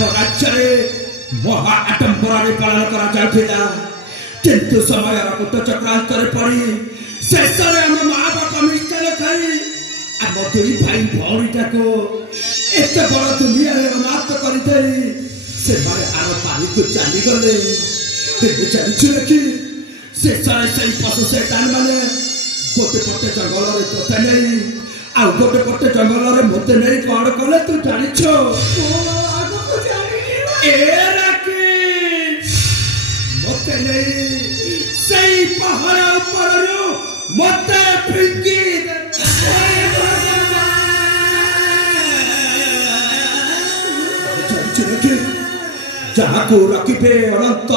राज्य महा आडंबर पालन किंतु समय कूट चक्रांत पड़ी शेष आम माँ बापा मिष्टान खाई आम दुई भाई भौणीटा को एत बड़ दुनिया अनाथ कर आर पानी को चलीगले जानी कि शेष से पशु सेठान मैंने गोटे पटे जंगल तोते नहीं आउ गोटे पटे जंगल मत नहीं कौन कले तू जानिछ मत नहीं सही पहाड़ ऊपर मत फिंगी जहाँ को रखिबे अनंत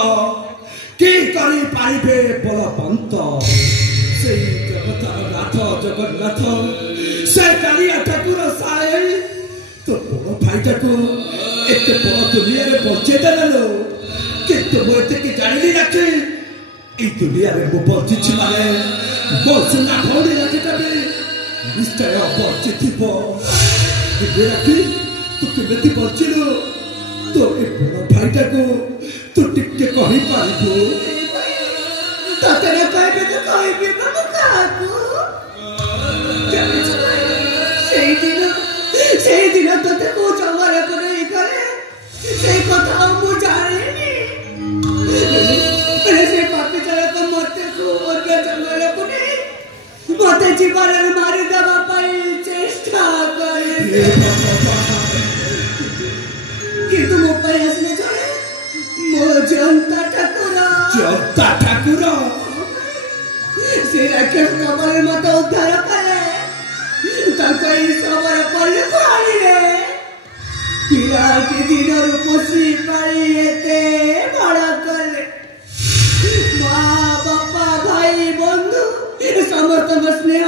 कि करी पारिबे बलवंत से जगतार नाथ जगन्नाथ से कालिया ठाकुर साए तो बड़ भाईटा को एत बड़ दुनिया रे बचे देलो किंतु मोते के जानिली रखे ई दुनिया रे मो बचिछि माने मो सुना भौणी रखितबे निश्चय बचि थिबो कि रखी तू केमेति बचिलो तो ए बड़ भाईटा को तू टिके कहि पारिबो ततने कहबे तो कहबे बाबू काकू সেই দিন তোতে কো জমারে করে করে সেই কথা মু জানি সেই পাপি চলে তো মরতে কো ওকে জঙ্গলে করে মতে জীবনের মারি দেবা পাই চেষ্টা করে কিন্তু মো পাই আসলে চলে মো জনতা ঠাকুর সে রাখে কবর মত উদ্ধার করে তাকই সবার পড়লে পারিলে পিরাটি দিনর পশি পাইতে বড় করে মা বাবা ভাই বন্ধু সমস্ত স্নেহ